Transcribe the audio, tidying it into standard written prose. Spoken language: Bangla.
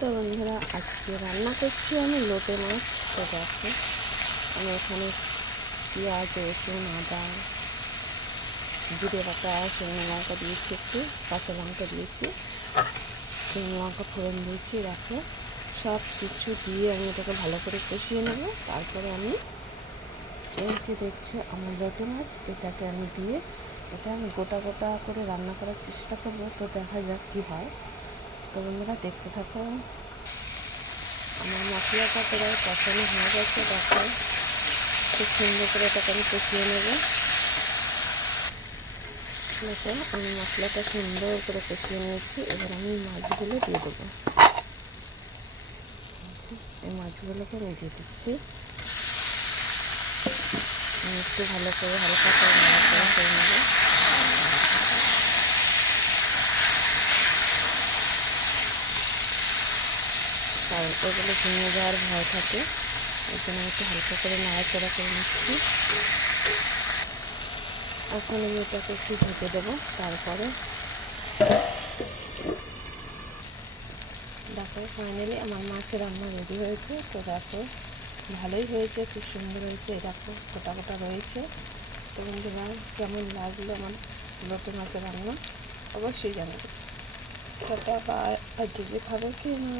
তো বন্ধুরা, আজকে রান্না করছি আমি লোটে মাছ। তো দেখো, আমি এখানে পেঁয়াজ, রসুন, আদা, জিরে বাটা, শুকনো লঙ্কা দিয়েছি, একটু কাঁচা লঙ্কা দিয়েছি, শুকনো লঙ্কা ফোড়ন দিয়েছি। দেখো, সব কিছু দিয়ে আমি এটাকে ভালো করে কষিয়ে নেব। তারপরে আমি এই যে দেখছো আমার লোটে মাছ, এটাকে আমি দিয়ে এটা আমি গোটা গোটা করে রান্না করার চেষ্টা করবো। তো দেখা যাক কী হয়। তো বন্ধুরা, দেখতে থাকো। আমার মশলাটা প্রায় কষানো হয়ে গেছে। দেখো, খুব সুন্দর করে এটাকে আমি কষিয়ে নেব। দেখো, আমি মশলাটা সুন্দর করে কষিয়ে নিয়েছি। এবার আমি মাছগুলো দিয়ে দেবো। এই মাছগুলোকে আমি দিয়ে দিচ্ছি। আমি একটু ভালো করে হালকা করে নাড়াচাড়া করে নেব। কারণ ওগুলো ভেঙে যাওয়ার ভয় থাকে, এই জন্য একটু হালকা করে নাড়াচাড়া করে নিচ্ছি। এখন আমি এটাকে একটু ঢেকে দেবো। তারপরে দেখো, ফাইনালি আমার মাছের রান্না রেডি হয়েছে। তো দেখো, ভালোই হয়েছে, খুব সুন্দর হয়েছে। দেখো, গোটা গোটা রয়েছে। তো বন্ধুরা, কেমন লাগলো আমার লোটে মাছের রান্না অবশ্যই জানাবে। Tata, by. আর যদি খাবে কি না।